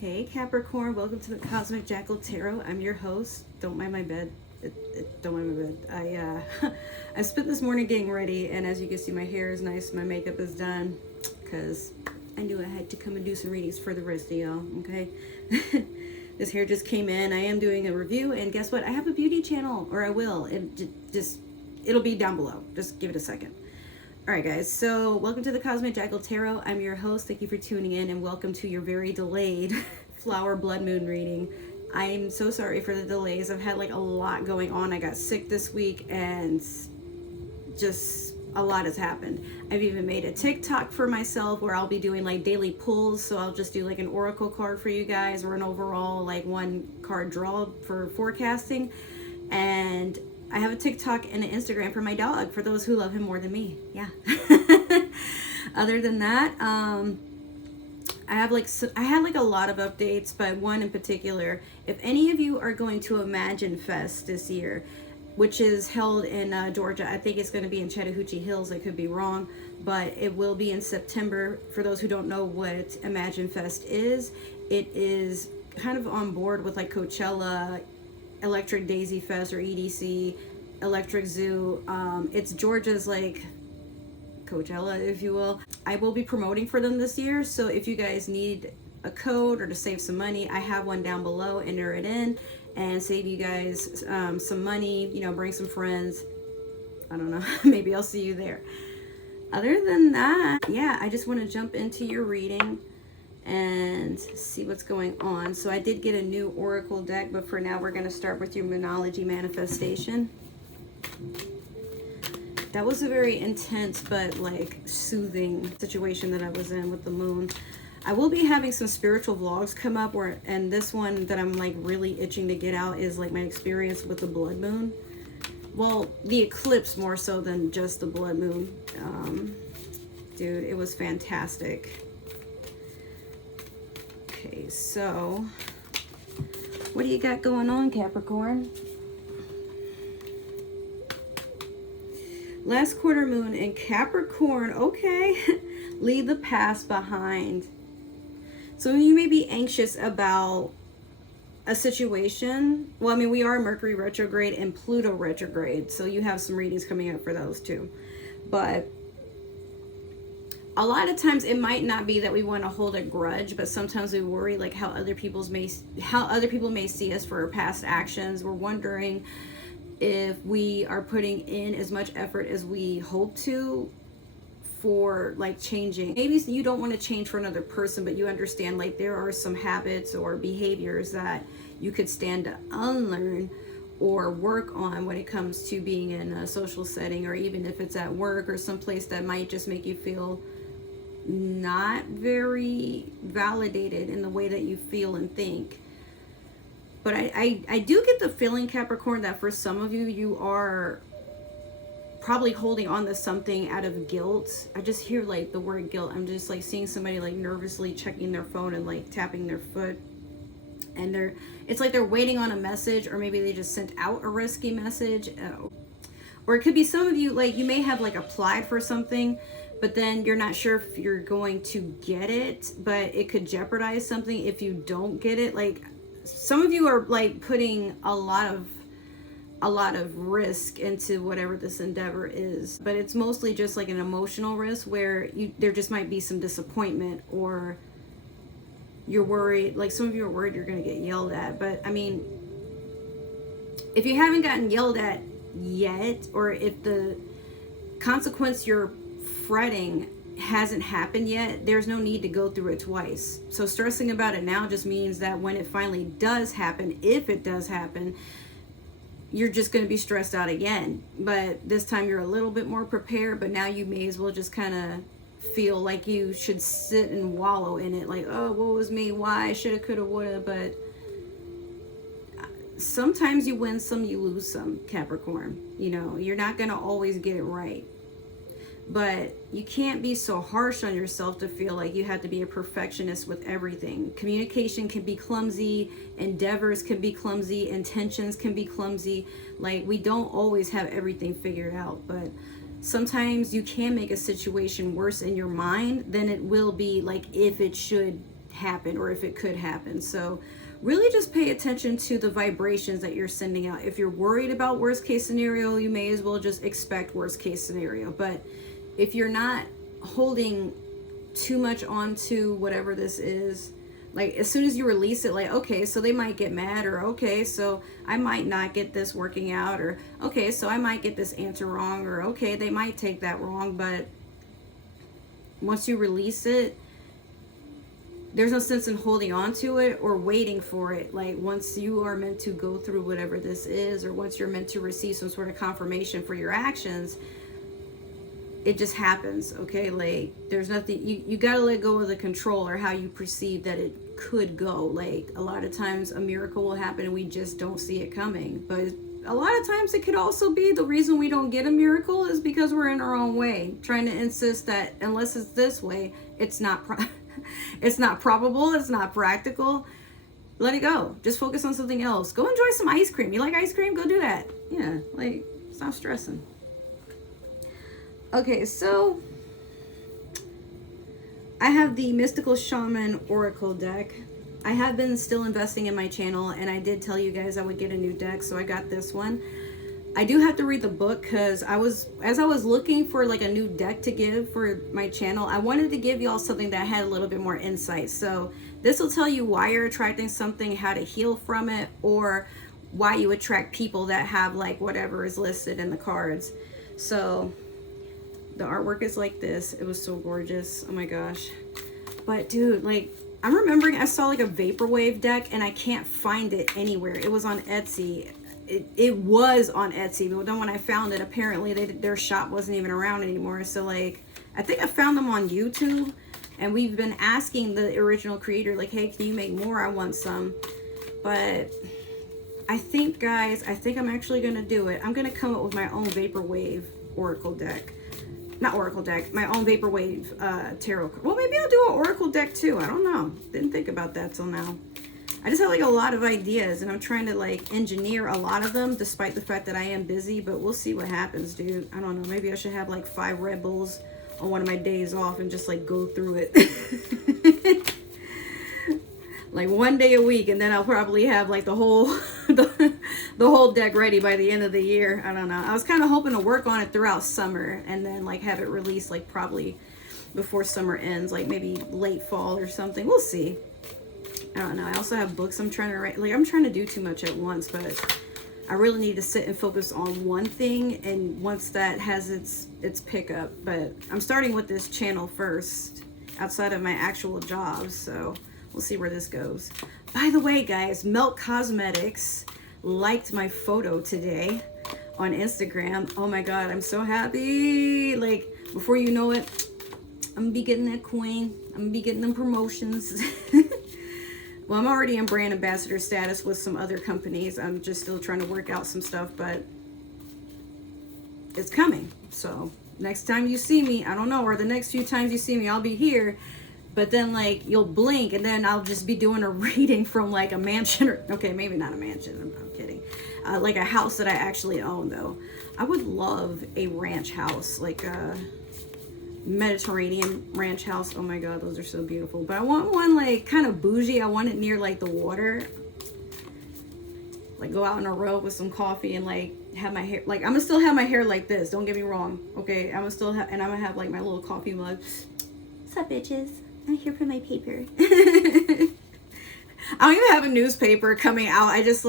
Hey Capricorn, welcome to the Cosmic Jackal Tarot. I'm your host. Don't mind my bed. Don't mind my bed. I spent this morning getting ready, and as you can see, my hair is nice, my makeup is done, because I knew I had to come and do some readings for the rest of y'all, okay? This hair just came in. I am doing a review, and guess what? I have a beauty channel, or I will. It'll be down below. Just give it a second. Alright guys, so welcome to the Cosmic Jackal Tarot. I'm your host. Thank you for tuning in, and welcome to your very delayed flower blood moon reading. I'm so sorry for the delays. I've had like a lot going on. I got sick this week and just a lot has happened. I've even made a TikTok for myself where I'll be doing like daily pulls. So I'll just do like an oracle card for you guys, or an overall like one card draw for forecasting. And I have a TikTok and an Instagram for my dog, for those who love him more than me. Yeah. Other than that, I had like a lot of updates, but one in particular. If any of you are going to Imagine Fest this year, which is held in Georgia, I think it's going to be in Chattahoochee Hills. I could be wrong, but it will be in September. For those who don't know what Imagine Fest is, it is kind of on board with like Coachella, Electric Daisy Fest, or EDC, Electric Zoo. It's Georgia's like Coachella, if you will. I will be promoting for them this year, so if you guys need a code or to save some money, I have one down below. Enter it in and save you guys some money, you know, bring some friends. I don't know, maybe I'll see you there. Other than that, yeah, I just want to jump into your reading and see what's going on. So I did get a new oracle deck, but for now we're going to start with your Moonology manifestation. That was a very intense but like soothing situation that I was in with the moon. I will be having some spiritual vlogs come up, and this one that I'm like really itching to get out is like my experience with the blood moon. Well, the eclipse more so than just the blood moon. Dude, it was fantastic. Okay, so what do you got going on, Capricorn? Last quarter moon in Capricorn. Okay. Leave the past behind. So you may be anxious about a situation. Well, I mean, we are Mercury retrograde and Pluto retrograde, so you have some readings coming up for those too. But a lot of times it might not be that we want to hold a grudge, but sometimes we worry like how other people may see us for our past actions. We're wondering if we are putting in as much effort as we hope to for like changing. Maybe you don't want to change for another person, but you understand like there are some habits or behaviors that you could stand to unlearn or work on when it comes to being in a social setting, or even if it's at work or someplace that might just make you feel not very validated in the way that you feel and think. But I do get the feeling, Capricorn, that for some of you, you are probably holding on to something out of guilt. I just hear like the word guilt. I'm just like seeing somebody like nervously checking their phone and like tapping their foot. And it's like they're waiting on a message, or maybe they just sent out a risky message. Or it could be some of you, like you may have like applied for something, but then you're not sure if you're going to get it, but it could jeopardize something if you don't get it. Like some of you are like putting a lot of risk into whatever this endeavor is, but it's mostly just like an emotional risk where there just might be some disappointment, or you're worried. Like some of you are worried you're going to get yelled at. But I mean, if you haven't gotten yelled at yet, or if the consequence you're fretting hasn't happened yet, there's no need to go through it twice. So stressing about it now just means that when it finally does happen, if it does happen, you're just going to be stressed out again. But this time you're a little bit more prepared, but now you may as well just kind of feel like you should sit and wallow in it, like, oh, what was me, why, shoulda, coulda, woulda. But sometimes you win some, you lose some, Capricorn. You know, you're not going to always get it right. But you can't be so harsh on yourself to feel like you have to be a perfectionist with everything. Communication can be clumsy, endeavors can be clumsy, intentions can be clumsy. Like, we don't always have everything figured out, but sometimes you can make a situation worse in your mind than it will be like if it should happen or if it could happen. So really just pay attention to the vibrations that you're sending out. If you're worried about worst case scenario, you may as well just expect worst case scenario. But if you're not holding too much onto whatever this is, like as soon as you release it, like, okay, so they might get mad, or okay, so I might not get this working out, or okay, so I might get this answer wrong, or okay, they might take that wrong. But once you release it, there's no sense in holding on to it or waiting for it. Like once you are meant to go through whatever this is, or once you're meant to receive some sort of confirmation for your actions, it just happens. Okay, like there's nothing, you got to let go of the control or how you perceive that it could go. Like a lot of times a miracle will happen and we just don't see it coming. But a lot of times it could also be the reason we don't get a miracle is because we're in our own way, trying to insist that unless it's this way, it's not it's not probable, it's not practical. Let it go. Just focus on something else. Go enjoy some ice cream. You like ice cream? Go do that. Yeah, like stop stressing. Okay, so I have the Mystical Shaman Oracle deck. I have been still investing in my channel, and I did tell you guys I would get a new deck, so I got this one. I do have to read the book because as I was looking for like a new deck to give for my channel, I wanted to give y'all something that had a little bit more insight. So this will tell you why you're attracting something, how to heal from it, or why you attract people that have like whatever is listed in the cards. So the artwork is like this. It was so gorgeous. Oh my gosh. But dude, like I'm remembering I saw like a vaporwave deck and I can't find it anywhere. It was on Etsy. It was on Etsy, but then when I found it, apparently their shop wasn't even around anymore. So like, I think I found them on YouTube, and we've been asking the original creator, like, hey, can you make more? I want some. But I think, guys, I'm actually going to do it. I'm going to come up with my own Vaporwave Oracle deck. Not Oracle deck, my own Vaporwave tarot. Well, maybe I'll do an Oracle deck too. I don't know. Didn't think about that till now. I just have like a lot of ideas, and I'm trying to like engineer a lot of them despite the fact that I am busy, but we'll see what happens, dude. I don't know. Maybe I should have like 5 Red Bulls on one of my days off and just like go through it. Like one day a week, and then I'll probably have like the whole the whole deck ready by the end of the year. I don't know. I was kind of hoping to work on it throughout summer and then like have it released like probably before summer ends, like maybe late fall or something. We'll see. I don't know. I also have books I'm trying to write. Like I'm trying to do too much at once, but I really need to sit and focus on one thing, and once that has its pickup. But I'm starting with this channel first outside of my actual job, so we'll see where this goes. By the way, guys, Milk Cosmetics liked my photo today on Instagram. Oh my god, I'm so happy. Like before you know it, I'm gonna be getting that coin. I'm gonna be getting them promotions. Well, I'm already in brand ambassador status with some other companies. I'm just still trying to work out some stuff, but it's coming. So next time you see me, I don't know, or the next few times you see me, I'll be here. But then like you'll blink and then I'll just be doing a reading from like a mansion, or okay, maybe not a mansion, I'm kidding. Like a house that I actually own though. I would love a ranch house, like a Mediterranean ranch house. Oh my god, those are so beautiful. But I want one like kind of bougie. I want it near like the water. Like go out in a row with some coffee and like have my hair, like I'm gonna still have my hair like this, don't get me wrong, okay? I'm gonna still have, and I'm gonna have like my little coffee mug. What's up, bitches? I'm here for my paper. I don't even have a newspaper coming out. I'm just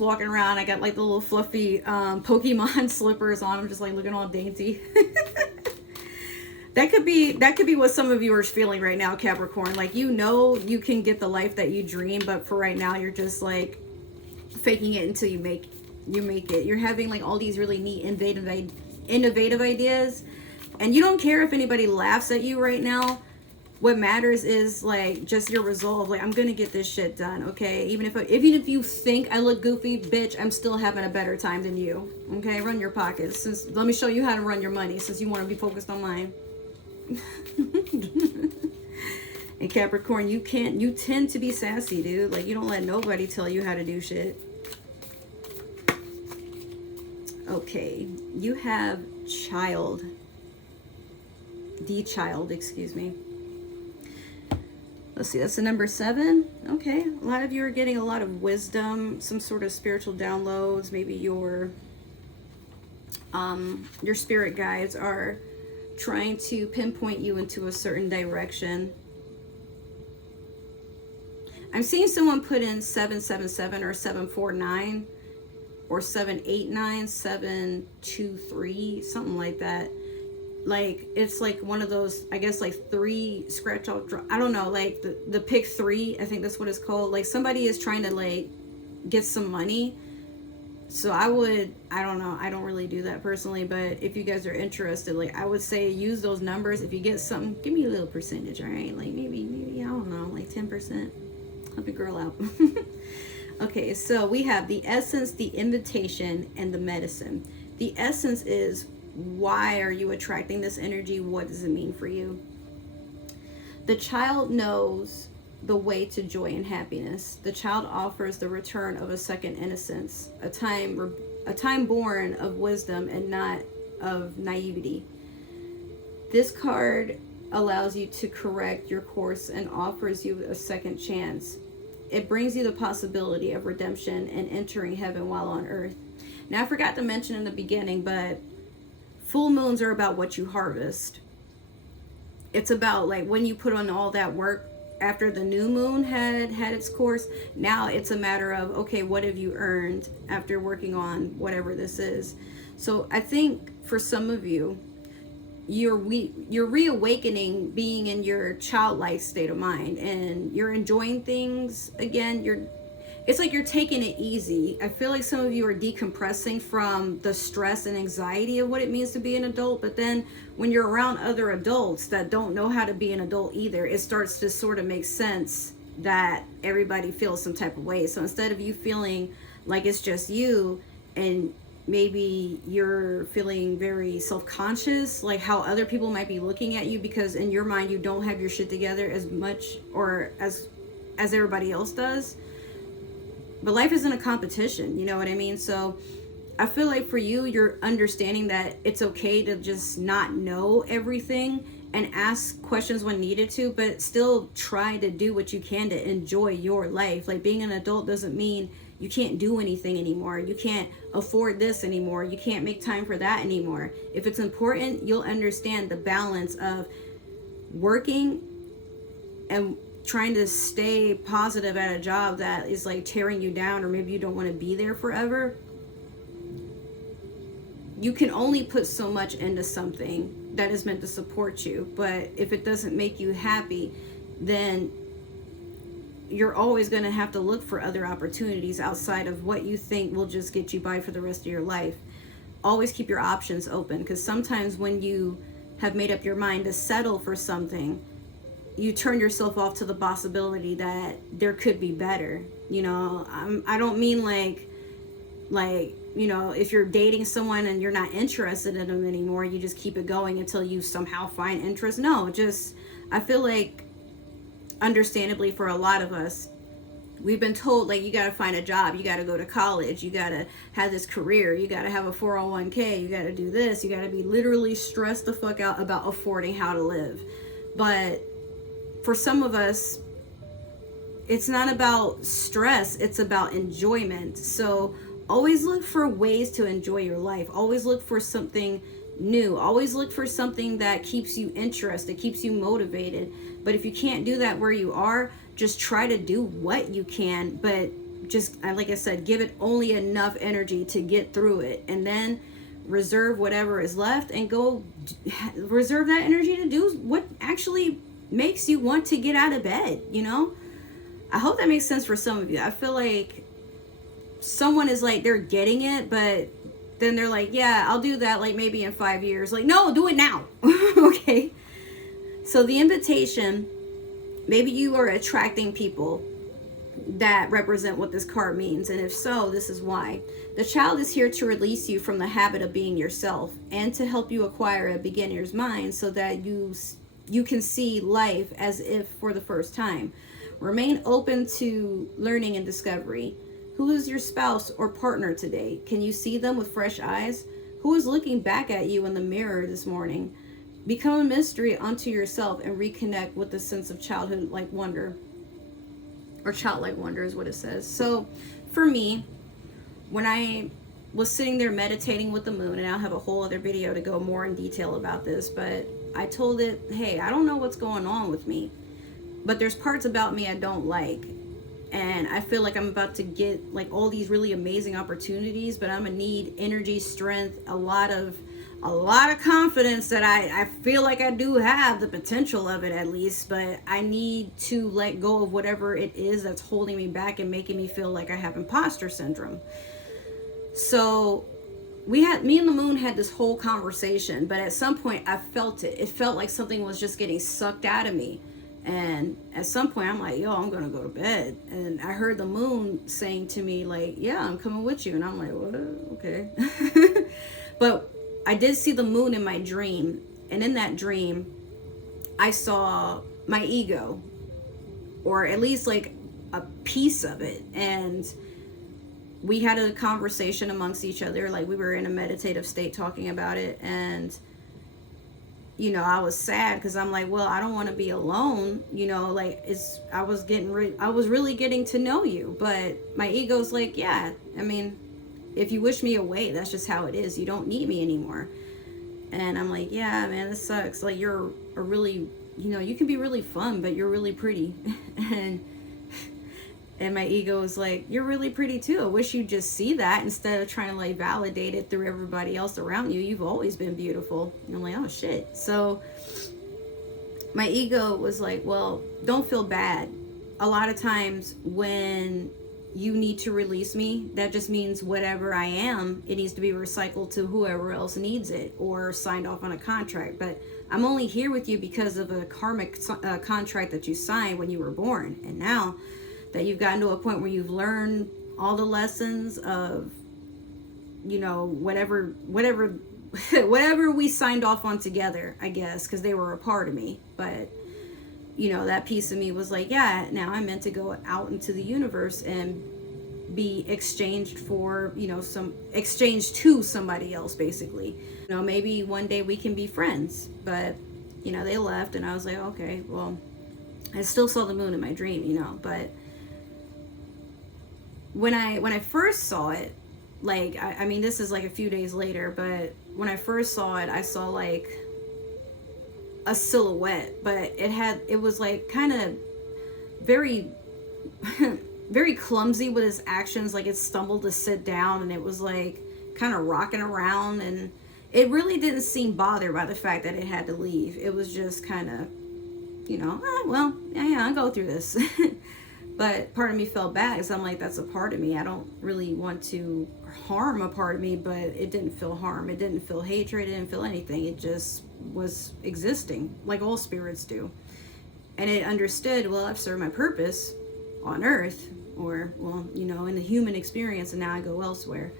walking around. I got like the little fluffy Pokemon slippers on. I'm just like looking all dainty. That could be what some of you are feeling right now, Capricorn. Like, you know, you can get the life that you dream, but for right now you're just like faking it until you make it. You're having like all these really neat innovative ideas, and you don't care if anybody laughs at you right now. What matters is like just your resolve. Like, I'm gonna get this shit done, okay? Even if you think I look goofy, bitch, I'm still having a better time than you. Okay, run your pockets. Let me show you how to run your money, since you want to be focused on mine. And Capricorn, you tend to be sassy, dude. Like, you don't let nobody tell you how to do shit. Okay, you have the child, excuse me. Let's see, that's the number 7. Okay, a lot of you are getting a lot of wisdom, some sort of spiritual downloads. Maybe your spirit guides are trying to pinpoint you into a certain direction. I'm seeing someone put in 777 or 749 or 789, 723, something like that. Like, it's like one of those, I guess, like 3 scratch out, I don't know, like the pick 3, I think that's what it's called. Like, somebody is trying to like get some money. So I don't know, I don't really do that personally, but if you guys are interested, like, I would say use those numbers. If you get something, give me a little percentage, all right? Like maybe I don't know, like 10%. Help your girl out. Okay, so we have the essence, the invitation, and the medicine. The essence is, why are you attracting this energy? What does it mean for you? The child knows the way to joy and happiness. The child offers the return of a second innocence, a time born of wisdom and not of naivety. This card allows you to correct your course and offers you a second chance. It brings you the possibility of redemption and entering heaven while on earth. Now, I forgot to mention in the beginning, but full moons are about what you harvest. It's about like when you put on all that work after the new moon had its course. Now it's a matter of, okay, what have you earned after working on whatever this is? So I think for some of you, you're reawakening being in your childlike state of mind, and you're enjoying things again. It's like you're taking it easy. I feel like some of you are decompressing from the stress and anxiety of what it means to be an adult. But then when you're around other adults that don't know how to be an adult either, it starts to sort of make sense that everybody feels some type of way. So instead of you feeling like it's just you, and maybe you're feeling very self-conscious, like how other people might be looking at you because in your mind you don't have your shit together as much or as everybody else does. But life isn't a competition, you know what I mean? So I feel like for you, you're understanding that it's okay to just not know everything and ask questions when needed to, but still try to do what you can to enjoy your life. Like, being an adult doesn't mean you can't do anything anymore. You can't afford this anymore. You can't make time for that anymore. If it's important, you'll understand the balance of working and trying to stay positive at a job that is like tearing you down, or maybe you don't want to be there forever. You can only put so much into something that is meant to support you, but if it doesn't make you happy, then you're always going to have to look for other opportunities outside of what you think will just get you by for the rest of your life. Always keep your options open, because sometimes when you have made up your mind to settle for something, you turn yourself off to the possibility that there could be better. You know, I don't mean like, you know, if you're dating someone and you're not interested in them anymore, you just keep it going until you somehow find interest. No, just, I feel like, understandably for a lot of us, we've been told, like, you got to find a job, you got to go to college, you got to have this career, you got to have a 401k, you got to do this, you got to be literally stressed the fuck out about affording how to live. But for some of us, it's not about stress, it's about enjoyment. So always look for ways to enjoy your life. Always look for something new. Always look for something that keeps you interested, keeps you motivated. But if you can't do that where you are, just try to do what you can, but just, like I said, give it only enough energy to get through it, and then reserve whatever is left and go reserve that energy to do what actually makes you want to get out of bed, you know? I hope that makes sense for some of you. I feel like someone is like, they're getting it, but then they're like, yeah, I'll do that like maybe in 5 years. Like, no, do it now. Okay. So the invitation, maybe you are attracting people that represent what this card means. And if so, this is why. The child is here to release you from the habit of being yourself and to help you acquire a beginner's mind so that you can see life as if for the first time. Remain open to learning and discovery. Who is your spouse or partner today? Can you see them with fresh eyes? Who is looking back at you in the mirror this morning? become a mystery unto yourself and reconnect with the sense of childhood like wonder, or childlike wonder is what it says. So for me, when I was sitting there meditating with the moon, and I'll have a whole other video to go more in detail about this, but I told it, hey, I don't know what's going on with me, but there's parts about me I don't like, and I feel like I'm about to get like all these really amazing opportunities, but I'm gonna need energy, strength, a lot of confidence that I feel like I do have the potential of it at least, but I need to let go of whatever it is that's holding me back and making me feel like I have imposter syndrome. So me and the moon had this whole conversation, but at some point I felt it. It felt like something was just getting sucked out of me. And at some point I'm like, yo, I'm gonna go to bed. And I heard the moon saying to me like, yeah, I'm coming with you. And I'm like, what? Okay. But I did see the moon in my dream. And in that dream, I saw my ego, or at least like a piece of it. And we had a conversation amongst each other. Like we were in a meditative state talking about it. And you know, I was sad because I'm like, well, I don't want to be alone. You know, like I was really getting to know you, but my ego's like, yeah, I mean, if you wish me away, that's just how it is. You don't need me anymore. And I'm like, yeah, man, this sucks. Like you're a really, you know, you can be really fun, but you're really pretty. And my ego is like, you're really pretty too. I wish you'd just see that instead of trying to like validate it through everybody else around you. You've always been beautiful. And I'm like, oh shit. So my ego was like, well, don't feel bad. A lot of times when you need to release me, that just means whatever I am, it needs to be recycled to whoever else needs it or signed off on a contract. But I'm only here with you because of a karmic contract that you signed when you were born. And now that you've gotten to a point where you've learned all the lessons of, you know, whatever we signed off on together, I guess, because they were a part of me. But, you know, that piece of me was like, yeah, now I'm meant to go out into the universe and be exchanged for, you know, exchanged to somebody else, basically. You know, maybe one day we can be friends. But, you know, they left and I was like, okay, well, I still saw the moon in my dream, you know, but when I first saw it, like, I mean, this is like a few days later, but when I first saw it, I saw like a silhouette, but it was like kind of very, very clumsy with its actions. Like it stumbled to sit down and it was like kind of rocking around, and it really didn't seem bothered by the fact that it had to leave. It was just kind of, you know, well, yeah, I'll go through this. But part of me felt bad because I'm like, that's a part of me. I don't really want to harm a part of me, but it didn't feel harm. It didn't feel hatred. It didn't feel anything. It just was existing like all spirits do. And it understood, well, I've served my purpose on earth, or, well, you know, in the human experience, and now I go elsewhere.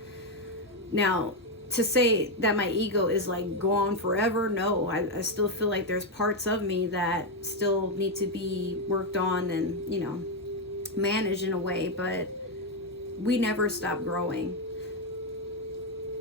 Now, to say that my ego is like gone forever, no, I still feel like there's parts of me that still need to be worked on and, you know, managed in a way, but we never stopped growing.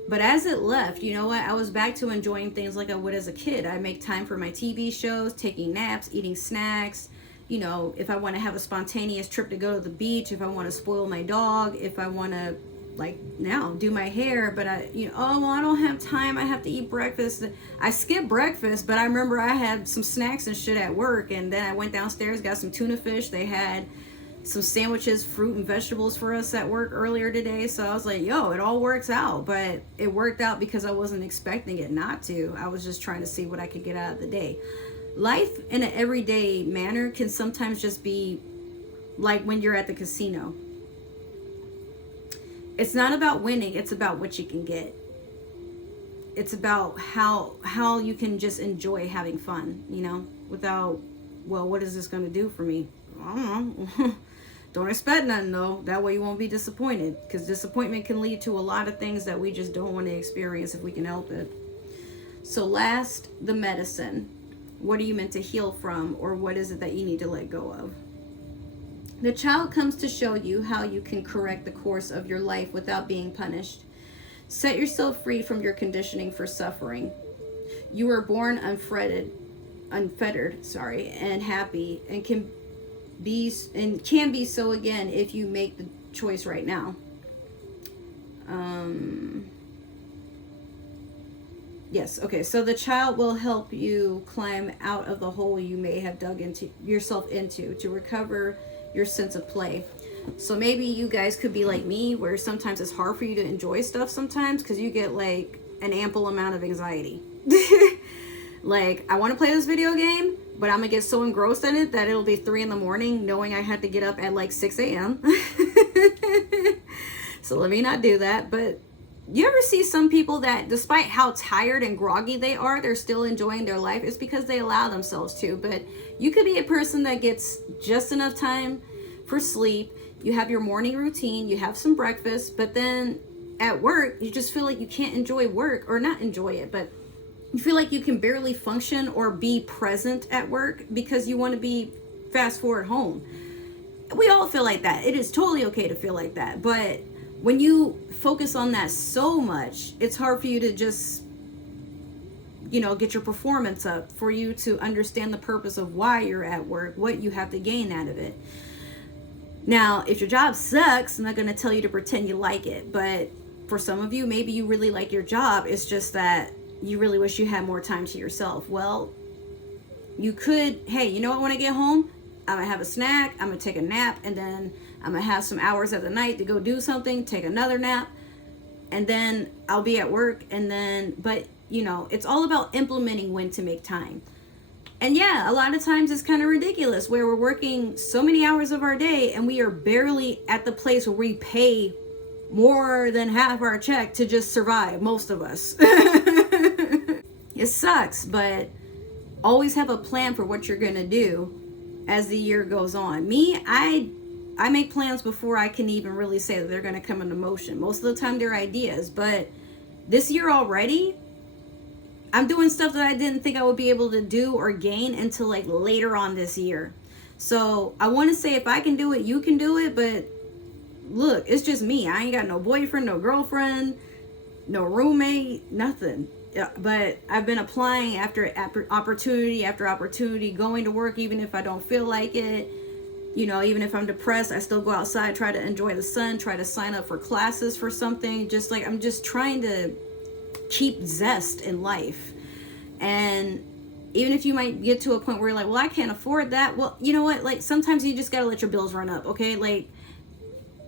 But as it left, you know what, I was back to enjoying things like I would as a kid. I make time for my TV shows, taking naps, eating snacks, you know, if I want to have a spontaneous trip to go to the beach, if I want to spoil my dog, if I want to, like, now do my hair, but I, you know, oh, well, I don't have time, I have to eat breakfast. I skipped breakfast, but I remember I had some snacks and shit at work, and then I went downstairs, got some tuna fish. They had some sandwiches, fruit and vegetables for us at work earlier today. So I was like, yo, it all works out. But it worked out because I wasn't expecting it not to. I was just trying to see what I could get out of the day. Life in an everyday manner can sometimes just be like when you're at the casino. It's not about winning, it's about what you can get. It's about how you can just enjoy having fun, you know, without, well, what is this going to do for me? I don't know. Don't expect nothing though. That way you won't be disappointed, because disappointment can lead to a lot of things that we just don't want to experience if we can help it. So last, the medicine. What are you meant to heal from, or what is it that you need to let go of? The child comes to show you how you can correct the course of your life without being punished. Set yourself free from your conditioning for suffering. you were born unfettered, sorry, and happy, and can be so again if you make the choice right now. Yes, okay, so the child will help you climb out of the hole you may have dug into yourself into to recover your sense of play. So maybe you guys could be like me, where sometimes it's hard for you to enjoy stuff sometimes because you get like an ample amount of anxiety. Like, I want to play this video game, but I'm gonna get so engrossed in it that it'll be 3 a.m. knowing I had to get up at like 6 a.m. So let me not do that. But you ever see some people that despite how tired and groggy they are, they're still enjoying their life? It's because they allow themselves to. But you could be a person that gets just enough time for sleep. You have your morning routine, you have some breakfast, but then at work, you just feel like you can't enjoy work, or not enjoy it, but you feel like you can barely function or be present at work because you want to be fast forward home. We all feel like that. It is totally okay to feel like that. But when you focus on that so much, it's hard for you to just, get your performance up, for you to understand the purpose of why you're at work, what you have to gain out of it. Now, if your job sucks, I'm not going to tell you to pretend you like it. But for some of you, maybe you really like your job. It's just that you really wish you had more time to yourself. Well, you could, hey, you know what, when I get home, I'm going to have a snack, I'm going to take a nap, and then I'm going to have some hours of the night to go do something, take another nap, and then I'll be at work. And then, but, it's all about implementing when to make time. And yeah, a lot of times it's kind of ridiculous where we're working so many hours of our day and we are barely at the place where we pay more than half our check to just survive, most of us. It sucks, but always have a plan for what you're gonna do as the year goes on. Me, I make plans before I can even really say that they're gonna come into motion. Most of the time they're ideas, but this year already, I'm doing stuff that I didn't think I would be able to do or gain until like later on this year. So I want to say, if I can do it, you can do it. But look, it's just me. I ain't got no boyfriend, no girlfriend, no roommate, nothing. But I've been applying after opportunity after opportunity, going to work even if I don't feel like it. Even if I'm depressed, I still go outside, try to enjoy the sun, try to sign up for classes for something. Just like, I'm just trying to keep zest in life. And even if you might get to a point where you're like, well, I can't afford that. Well, you know what? Like, sometimes you just got to let your bills run up. Okay. Like,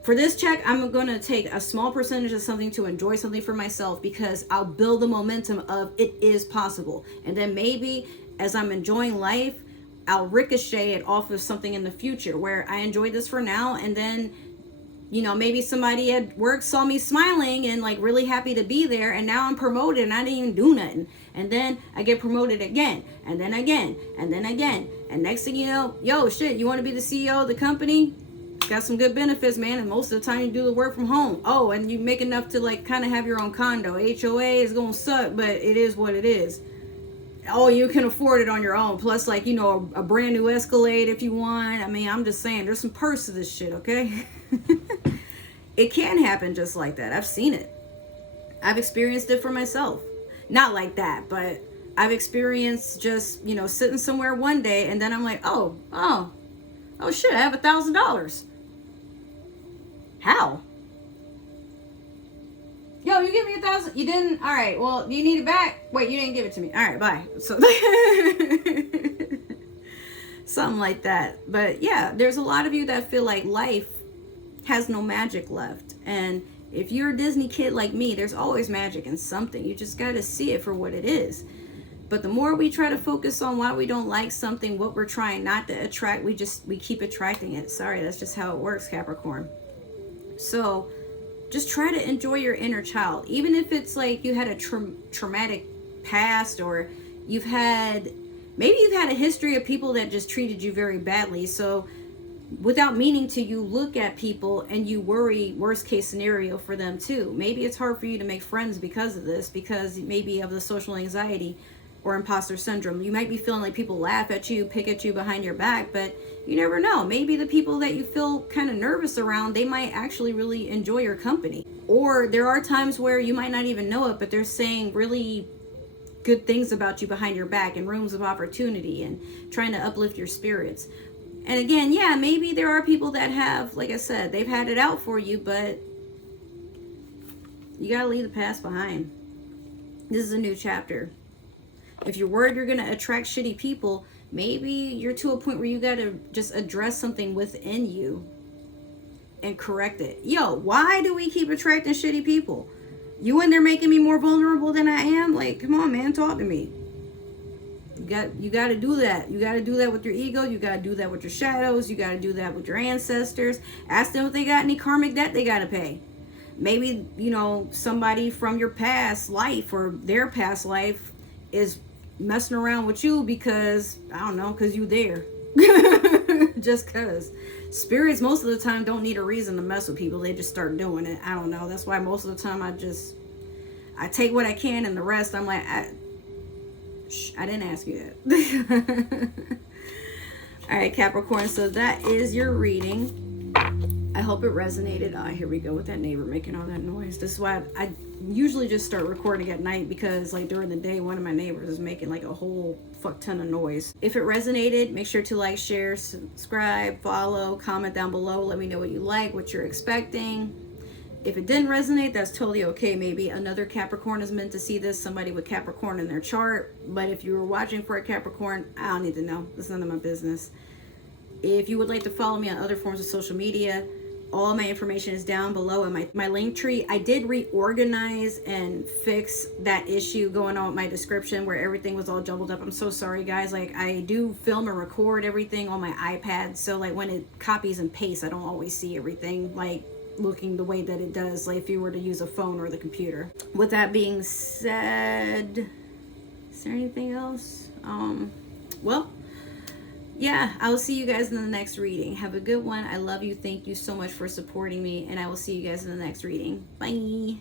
for this check, I'm going to take a small percentage of something to enjoy something for myself, because I'll build the momentum of it is possible. And then maybe as I'm enjoying life, I'll ricochet it off of something in the future where I enjoy this for now. And then, maybe somebody at work saw me smiling and like really happy to be there, and now I'm promoted and I didn't even do nothing. And then I get promoted again, and then again, and then again. And next thing you know, yo, shit, you want to be the CEO of the company? Got some good benefits, man. And most of the time you do the work from home. Oh, and you make enough to like kind of have your own condo. HOA is going to suck, but it is what it is. Oh, you can afford it on your own. Plus, like, a brand new Escalade if you want. I mean, I'm just saying, there's some perks to this shit, okay? It can happen just like that. I've seen it. I've experienced it for myself. Not like that, but I've experienced just, sitting somewhere one day and then I'm like, oh shit, I have $1,000. How? Yo, you give me 1,000? You didn't? All right, well, you need it back? Wait, you didn't give it to me. All right, bye. So something like that. But yeah, there's a lot of you that feel like life has no magic left. And if you're a Disney kid like me, there's always magic in something. You just got to see it for what it is. But the more we try to focus on why we don't like something, what we're trying not to attract, we keep attracting it. Sorry, that's just how it works, Capricorn. So just try to enjoy your inner child. Even if it's like you had a traumatic past, or maybe you've had a history of people that just treated you very badly. So without meaning to, you look at people and you worry worst case scenario for them too. Maybe it's hard for you to make friends because of this, because maybe of the social anxiety or imposter syndrome. You might be feeling like people laugh at you, pick at you behind your back, but you never know. Maybe the people that you feel kind of nervous around, they might actually really enjoy your company. Or there are times where you might not even know it, but they're saying really good things about you behind your back and rooms of opportunity and trying to uplift your spirits. And again, yeah, maybe there are people that have, like I said, they've had it out for you, but you got to leave the past behind. This is a new chapter. If you're worried you're going to attract shitty people, maybe you're to a point where you got to just address something within you and correct it. Yo, why do we keep attracting shitty people? You in there making me more vulnerable than I am? Like, come on, man, talk to me. You got to do that. You got to do that with your ego. You got to do that with your shadows. You got to do that with your ancestors. Ask them if they got any karmic debt they got to pay. Maybe, you know, somebody from your past life or their past life is messing around with you because, I don't know, because you there. Just because. Spirits most of the time don't need a reason to mess with people. They just start doing it. I don't know. That's why most of the time I take what I can, and the rest I'm like, I didn't ask you that. All right, Capricorn, so that is your reading. I hope it resonated. Here we go with that neighbor making all that noise. This is why I usually just start recording at night, because like during the day one of my neighbors is making like a whole fuck ton of noise. If it resonated, make sure to like, share, subscribe, follow, comment down below. Let me know what you like, what you're expecting. If it didn't resonate, that's totally okay. Maybe another Capricorn is meant to see this, somebody with Capricorn in their chart. But if you were watching for a Capricorn, I don't need to know. It's none of my business. If you would like to follow me on other forms of social media, all my information is down below in my link tree. I did reorganize and fix that issue going on with my description where everything was all jumbled up. I'm so sorry, guys. Like, I do film and record everything on my iPad, so like when it copies and pastes, I don't always see everything like looking the way that it does like if you were to use a phone or the computer. With that being said, is there anything else? Well, yeah, I will see you guys in the next reading. Have a good one. I love you. Thank you so much for supporting me, and I will see you guys in the next reading. Bye.